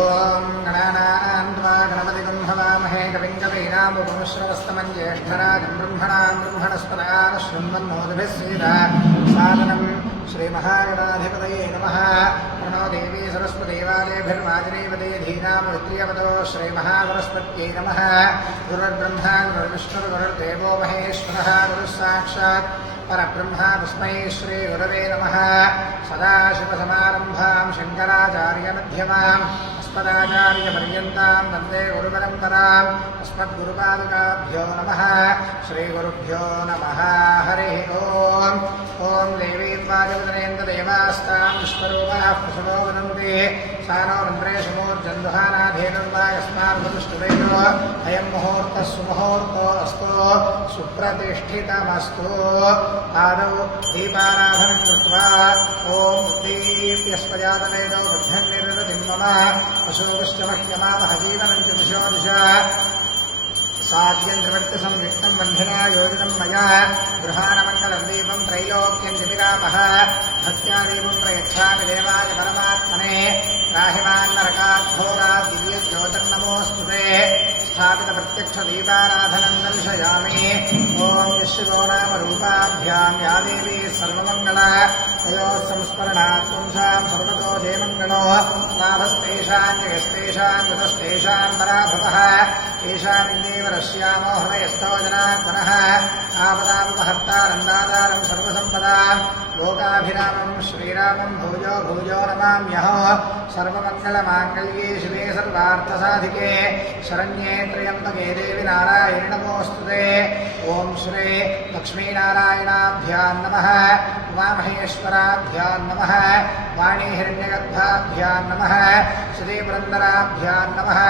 ఓం గణానాన్ త్వా గణపతిగం హవామహే కవిం కవీనాముపమశ్రవస్తమం జ్యేష్ఠరాజం బ్రహ్మణస్పదాన శృణ్వన్నోతిభిः సీదా సాదనం శ్రీమహాగణాధిపతయే నమః ప్రణో దేవీ సరస్వతీ వాదేభిర్వాజినీపదే ధీనామృత్రియపదో శ్రీమహాగణస్పత్యై నమః గురుర్బ్రహ్మా గురుర్విష్ణుర్గురుర్దేవో మహేశ్వరः గురుः సాక్షాత్ परब्रह्मा तस्मै श्री गुरवे नमः। सदाशिवसमारम्भां शङ्कराचार्यमध्यमाम् अस्मदाचार्यपर्यन्तां वन्दे गुरुपरम्पराम् अस्मद्गुरुपादुकाभ्यो नमः। श्रीगुरुभ्यो नमः। हरिः ओम्। ॐ देवी वाजवदनेन्द्रदेवास्तां विश्वरूपाः प्रसवो वदन्ति सानो मन्त्रेशमूर्जन्धुहानाधेनुर्वा यस्मान्वदुष्टुवेयो अयं मुहूर्तः सुमुहूर्तो अस्तु सुप्रतिष्ठितमस्तु। आदौ दीपाराधनं कृत्वा ॐ दीप्यस्वजातवेदो बुद्धन्निर्वृतिं मम पशुश्च मह्यमामह जीवनं च दिशो दिशा साध्यन्त्रवृत्तसंयुक्तं बन्धना योजनं मया गृहाणमण्डलं दीपं त्रैलोक्यं जपिरामः भक्त्या दीपं प्रयच्छामि देवाय परमात्मने राहिमान्नरकाद्घोरात् दिव्यज्योतिर्नमोऽस्तु ते स्थापितप्रत्यक्षदीपाराधनं दर्शयामि। ॐ यशिवो नाम रूपाभ्यां या देवी सर्वमङ्गला तयोः संस्मरणात् पुंसां सर्वतो जयमङ्गलो लाभस्तेषां जयस्तेषां कृतस्तेषां पराभवः येषामिन्देव रश्यामो हृदयस्थो जनार्दनः आपदामुपहर्तारं दातारं सर्वसम्पदां लोकाभिरामं श्रीरामं भूयो भूयो नमाम्यहो। सर्वमङ्गलमाङ्गल्ये शिवे सर्वार्थसाधिके शरण्ये त्र्यम्बके देवि नारायणि नमोऽस्तुते। ॐ श्री लक्ष्मीनारायणाभ्यां नमः। उमामहेश्वराभ्यां नमः। वाणी हिरण्यगर्भाभ्यां नमः। श्रीपुरन्दराभ्यां नमः।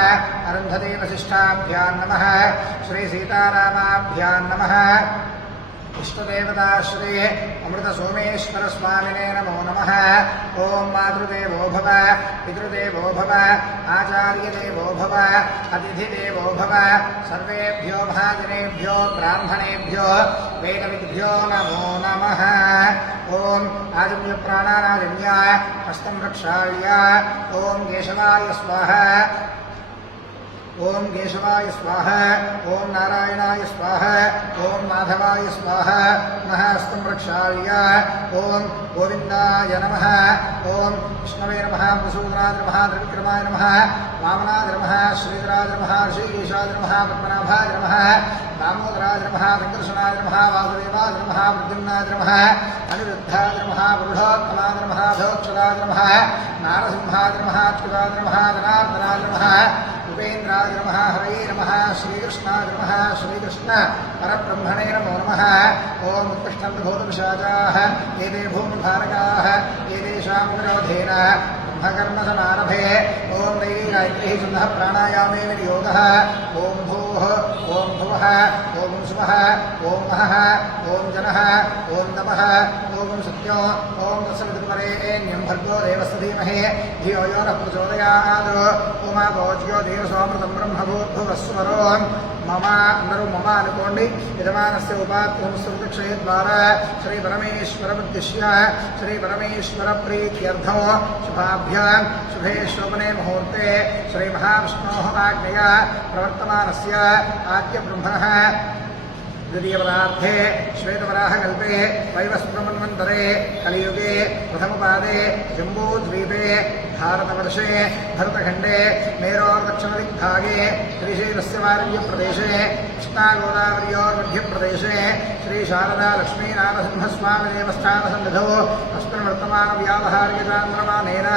अरुन्धती वसिष्ठाभ्यां नमः। श्रीसीतारामाभ्यां नमः। इष्टदेवता श्री अमृतसोमेश्वर स्वामिने नमो नमः। ॐ मातृदेवो भव पितृदेवो भव आचार्यदेवो भव अतिथिदेवो भव सर्वेभ्यो भाजनेभ्यो ब्राह्मणेभ्यो वेदविद्भ्यो नमो नमः। ॐ आजम्य प्राणानाजम्य हस्तं प्रक्षाल्य ॐ केशवाय स्वाहा ओम केशवाय स्वाहा ओम नारायणाय स्वाहा ओम माधवाय स्वाहा महस्तं प्रक्षाल्य ओम गोविंदाय नमः। ओम विष्णवे नमः। मधुसूदनाय नमः। त्रिविक्रमाय नमः। वामनाय नमः। श्रीधराय नमः। ऋषिकेशाय नमः। पद्मनाभाय नमः। दामोदराय नमः। वेङ्कटेशाय नमः। वासुदेवाय नमः। प्रद्युम्नाय नमः। अनिरुद्धाय नमः। पुरुषोत्तमाय नमः। भोक्षदाय नमः। नारसिंहाय नमः। अच्युताय नमः। जनार्दनाय नमः। उपेन्द्राय नमः। हरये नमः। श्रीकृष्णाय नमः। श्रीकृष्ण परब्रह्मणे नमो नमः। ओम उत्तिष्ठन्तु भूतपिशाचाः एते भूमिभारकाः एतेषां विरोधेन ब्रह्मकर्मसमारभे। ओम दैवी गायत्री छन्दः प्राणायामे विनियोगः। ओम भूः ओम भुवः ओम सुवः ओम महः ओम जनः ओम तपः ओम सत्यो ओम तत्सवितुर्वरेण्यं भर्गो देवस्य धीमहि धियो यो नः प्रचोदयात्। ओमागोज्यो देवसोमृतं ब्रह्मभूर्भुवस्वरो मम अंदरू मम अनुकोंडि यजमानस्य उपात्तं सुवृक्षये द्वारा श्री परमेश्वर उद्दिश्य श्री परमेश्वर प्रीत्यर्थं शुभाभ्यां शुभे शोभने मुहूर्ते श्री महाविष्णोः आज्ञया प्रवर्तमानस्य आद्य ब्रह्मणः द्वितीयपदार्थे श्वेतवराहकल्पे वैवस्वतमन्वन्तरे कलियुगे प्रथमपादे जम्बूद्वीपे भारतवर्षे भरतखण्डे मेरोर्दक्षिणदिग्भागे श्रीशैलस्य वायव्यप्रदेशे कृष्णागोदावर्योर्मध्यप्रदेशे श्रीशारदालक्ष्मीनारसिंहस्वामिदेवस्थानसन्निधौ अस्मिन् वर्तमानव्यावहारिकचान्द्रमानेन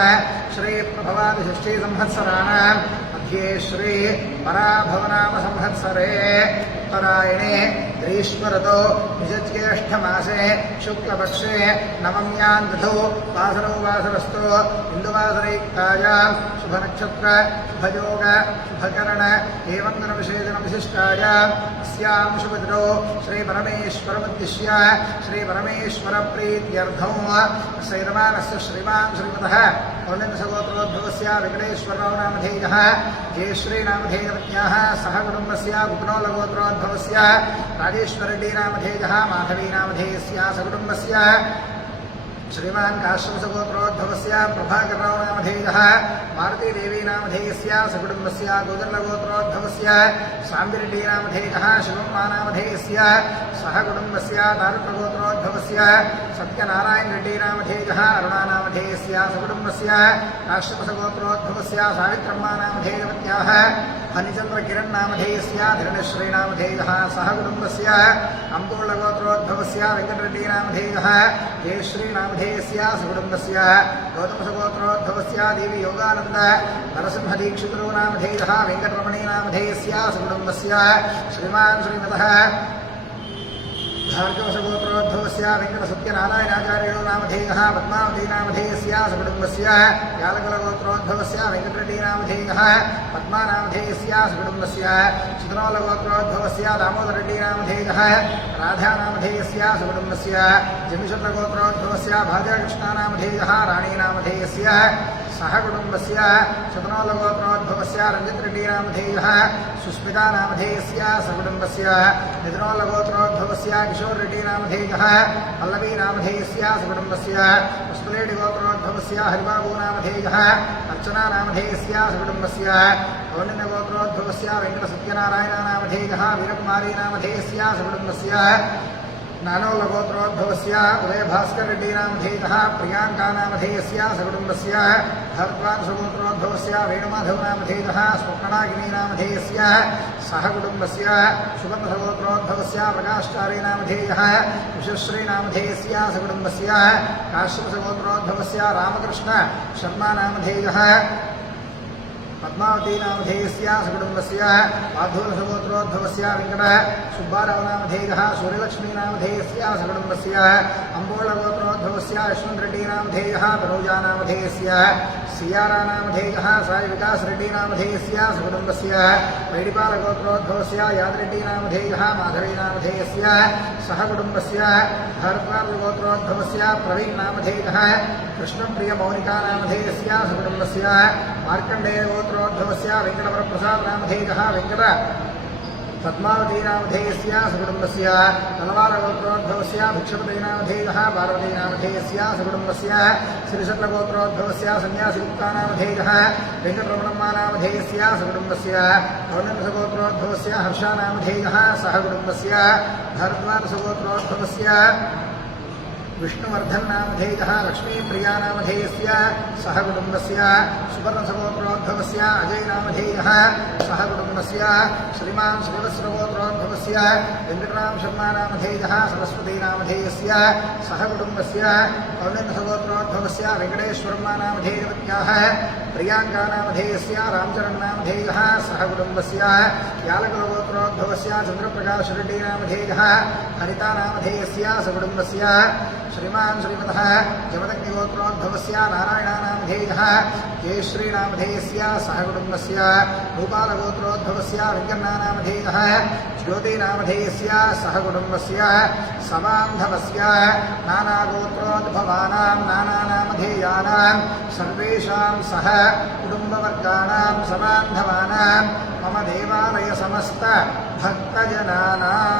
श्रीप्रभवादिषष्ठीसंवत्सराणां मध्ये श्री पराभवनामसंवत्सरे उत्तरायणे ग्रीष्मऋतौ निजज्येष्ठमासे शुक्लपक्षे नवम्यां तिथौ वासरौ वासरस्तु इन्दुवासरैक्तायां शुभनक्षत्र शुभयोग शुभकरण एवं गुणविशेषणविशिष्टायां अस्यां शुभतिथौ श्रीपरमेश्वरमुद्दिश्य श्रीपरमेश्वरप्रीत्यर्थं सैरमानस्य श्रीमान् श्रीमतः पौर्णिमसगोत्रोद्भवस्य वेङ्कटेश्वरराव नामधेयः जयश्रीनामधेयवत्याः सह कुटुम्बस्य गुप्नोलगोत्रोद्भवस्य राजेश्वररेड्डी नामधेयः माधवी नामधेयस्य सकुटुम्बस्य श्रीमान् काश्यपसगोत्रोद्भवस्य प्रभाकरराव नामधेयः भारतीदेवी नामधेयस्य सकुटुम्बस्य गोदर्लगोत्रोद्भवस्य साम्बिरेड्डी नामधेयः शिवम्मानामधेयस्य सह कुटुम्बस्य तारुण्यगोत्रोद्भवस्य सत्यनारायण रेड्डी नामधेयः अरुणानामधेयस्य सकुटुम्बस्य काश्यपसगोत्रोद्भवस्य सावित्रम्मा नामधेयवत्याः हनिचन्द्रकिरण् नामधेयस्य धरणश्री नामधेयः सह कुटुम्बस्य अम्बुलगोत्रोद्भवस्य वेङ्कटरेड्डी नामधेयः जयश्री नामधेयस्य सकुटुम्बस्य गौतमसगोत्रोद्भवस्य देवी योगानन्द नरसिंहदीक्षितो नामधेयः वेङ्कटरमणी नामधेयस्य सकुटुम्बस्य श्रीमान् श्रीमतः भार्गवसगोत्रोद्भवस्य वेङ्कटसत्यनारायणाचार्यो नामधेयः पद्मावती नामधेयस्य सकुटुम्बस्य यालकुलगोत्रोद्भवस्य वेङ्कटरेड्डी नामधेयः पद्मानामधेयस्य सकुटुम्बस्य चितनोलगोत्रोद्भवस्य दामोदररेड्डी नामधेयः राधानामधेयस्य सकुटुम्बस्य जमिशल्लगोत्रोद्भवस्य भाजाकृष्णानामधेयः राणीनामधेयस्य सह कुटुम्बस्य चितनोलगोत्रोद्भवस्य रञ्जितरेड्डी नामधेयः सुस्मिता नामधेयस्य सकुटुम्बस्य निधनोलगोत्रोद्भवस्य किशोररेड्डी नामधेयः पल्लवी नामधेयस्य सकुटुम्बस्य पुष्पलेड्डी गोत्रोद्भवस्य हरिबाबू नामधेयः अर्चना नामधेयस्य सकुटुम्बस्य कौण्डिन्यगोत्रोद्भवस्य वेङ्कटसत्यनारायण नामधेयः वीरकुमारी नामधेयस्य सकुटुम्बस्य नानोलगोत्रोद्भवस्य उदयभास्कर रेड्डी नामधेयः प्रियांका नामधेयस्य सकुटुम्बस्य भरद्वाजसगोत्रोद्भवस्य वेणुमाधव नामधेयः स्वप्नागिनी नामधेयस्य सह कुटुम्बस्य सुगन्धसगोत्रोद्भवस्य प्रकाशचारी नामधेयः विश्वश्री नामधेयस्य सकुटुम्बस्य काश्यपसगोत्रोद्भवस्य रामकृष्ण शर्मा नामधेयः पद्मावती नामधेयस्य सकुटुम्बस्य माधुरसगोत्रोद्भवस्य वेङ्कट सुब्बाराव नामधेयः सूर्यलक्ष्मी नामधेयस्य सकुटुम्बस्य अम्बोळगोत्रोद्भवस्य यशवन्तरेड्डी नामधेयः तनूजा नामधेयस्य सियारा नामधेयः साई विकास रेड्डी नामधेयस्य सकुटुम्बस्य वैडिपालगोत्रोद्भवस्य यादरेड्डी नामधेयः माधवी नामधेयस्य सह कुटुम्बस्य भरद्वाजगोत्रोद्भवस्य प्रवीण नामधेयः कृष्णप्रिय मौनिका नामधेयस्य सकुटुम्बस्य मार्कण्डेयगोत्रोद्भवस्य वेङ्कटवरप्रसाद नामधेयः वेङ्कट पद्मावती नामधेयस्य सकुटुम्बस्य तलवारगोत्रोद्भवस्य भिक्षपति नामधेयः पार्वती नामधेयस्य सकुटुम्बस्य श्रीशट्लगोत्रोद्भवस्य सन्यासिगुप्ता नामधेयः वेङ्कटरमणम्मा नामधेयस्य सकुटुम्बस्य कौण्डिन्यसगोत्रोद्भवस्य हर्षा नामधेयः सह कुटुम्बस्य भरद्वाजसगोत्रोद्भवस्य विष्णुवर्धन नामधेयः लक्ष्मीप्रिया नामधेयस्य सह कुटुम्बस्य सुवर्णसगोत्रोद्भवस्य अजय नामधेयः सह कुटुम्बस्य श्रीमान् श्रीवत्सगोत्रोद्भवस्य वेङ्कटराम शर्मा नामधेयः सरस्वती नामधेयस्य सह कुटुम्बस्य कौण्डिन्यसगोत्रोद्भवस्य वेङ्कटेश्वरम्मा नामधेयवत्याः प्रियांका नामधेयस्य रामचरण नामधेयः सह कुटुम्बस्य यालकुलगोत्रोद्भवस्य चन्द्रप्रकाश रेड्डी नामधेयः हरिता नामधेयस्य सकुटुम्बस्य श्रीमान् श्रीमतः जमदग्निगोत्रोद्भवस्य नारायणा नामधेयः जयश्री नामधेयस्य सह कुटुम्बस्य भूपालगोत्रोद्भवस्य वेङ्कन्ना नामधेयः ज्योति नामधेयस्य सह कुटुम्बस्य समान्धवस्य नानागोत्रोद्भवानां नानानामधेयानां सर्वेषां सह कुटुम्बवर्गाणां समान्धवानां मम देवालय समस्त भक्तजनानां